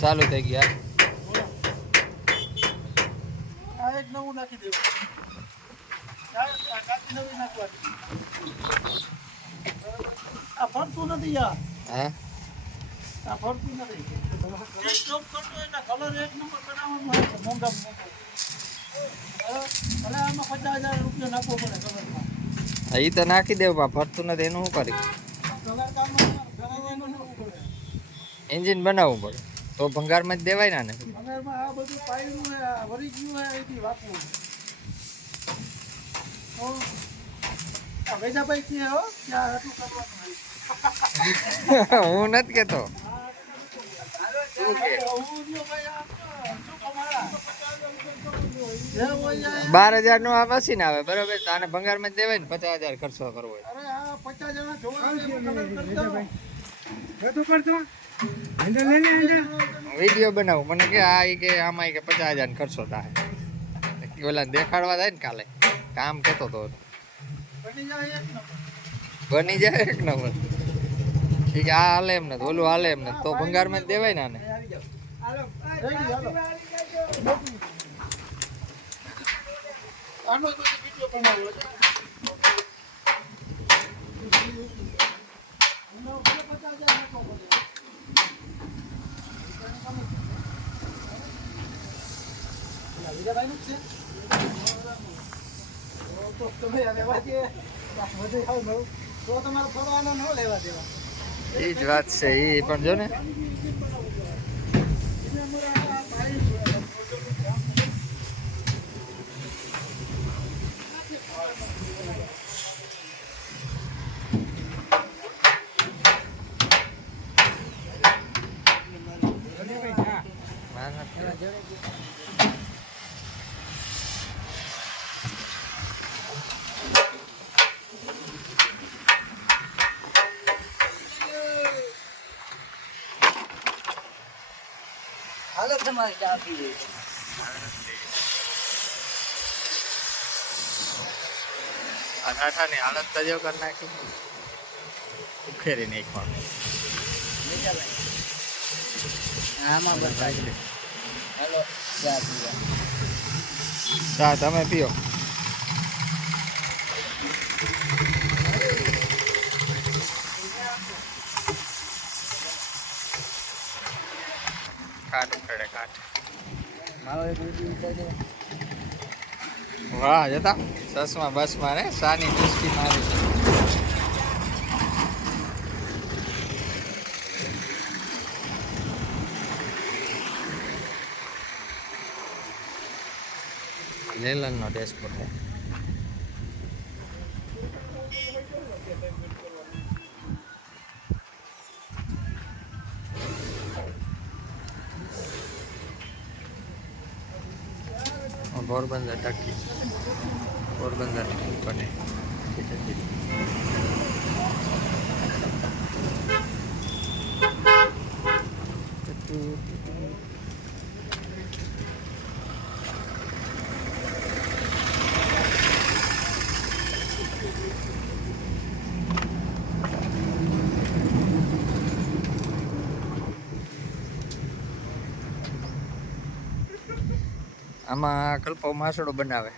ચાલુ થઈ ગયા. આ એક નવું નાખી દેવું. કાચી નવી નાખવાની. આ ફરતું નથી યાર. હે આ ફરતું નથી. સ્ટોપ કરતો એના કલર એક નંબર બનાવવાનું હોય છે મોંઘા મોંઘો. ભલે આમાં 50,000 રૂપિયા નાખવો પડે કલરમાં. એ તો નાખી દેવું પા ફરતું નથી એનું શું કરી. કલર કામમાં બનાવવાનું નાખવું પડે. એન્જિન બનાવવું પડે તો ભંગારમાં જ દેવાય ને. ભંગારમાં આ બધું પાયરું હે વરી ગયું હે એથી વાપવું. આ વેજાભાઈ કે હો ત્યાં આટલું કરવાનું હોય. હું નથી કેતો. શું કે 12,000 નો આ મશીન આવે બરોબર તો આને ભંગારમાં જ દેવાય ને 50,000 ખર્ચો કરવો હોય. અરે આ 50 જણા જોવા આવે કલર કરતો. વિડીયો બનાવું મને કે આ ઈ કે આમાં કે 50,000 નો ખર્ચો થાય. ઓલા દેખાડવા થાય ને કાલે કામ કેતો તો બની જાય એક નંબર. બની જાય એક નંબર. ઠીક આ હાલે એમ ને ઓલું હાલે એમ ને તો ભંગારમાં જ દેવાય ને આને. આનો તો વિડિયો બનાવવો છે. આનો 50,000 નાખવો પડે. વિજયભાઈનું જ છે. તો તમે લેવા દે બધે આવ નવું તો તમારે ફરવાનો ન લેવા દેવા. એ જ વાત છે એ પણ જો ને હાલત તમારી ચા પીએ અનાઠાની હાલત તજો કરી નાખી ઉખેરી નાખવાનું. આમાં બસ હેલો ચા પીવા ચા તમે પીઓ. કાટ ઉખેડે કાટ. મારો એક વિડીયો ઉતારજો. વાહ જતા ચશ્મા બસમાં ને સાની દૃષ્ટિ મારી છે. લેલનનો ડેશબોર્ડ છે. પોરબંદર ટકી પોરબંદર બને આમાં કલ્પો માસડો બનાવે.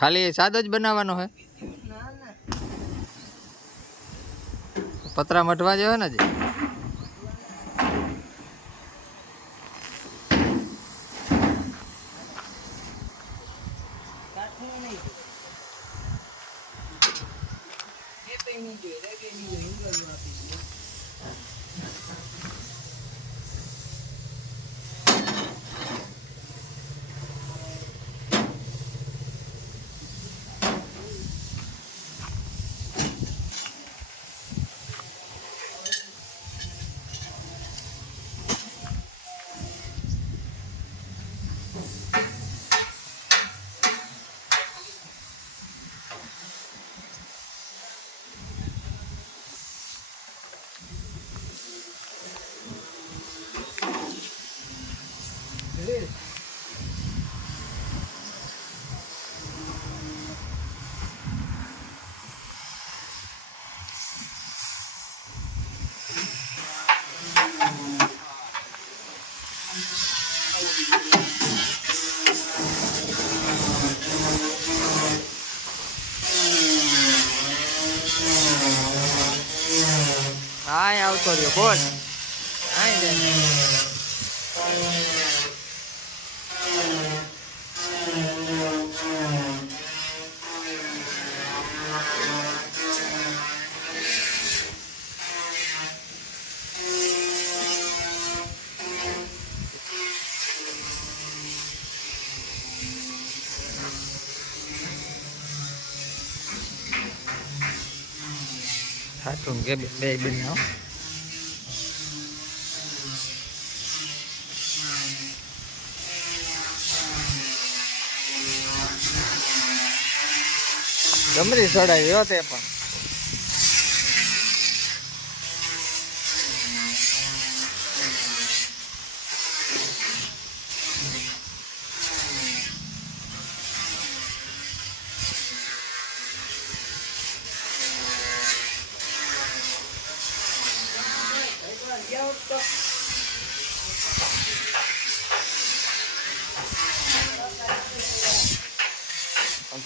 ખાલી સાદો જ બનાવવાનો હે. પતરા મઢવા જેવા ને જ. છોકરીઓ બોલ આઈ જાય હાટું કે બે બનાવ ગમરી ચડાવી હો તે પણ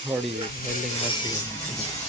થોડી વેલ્ડિંગ મશીન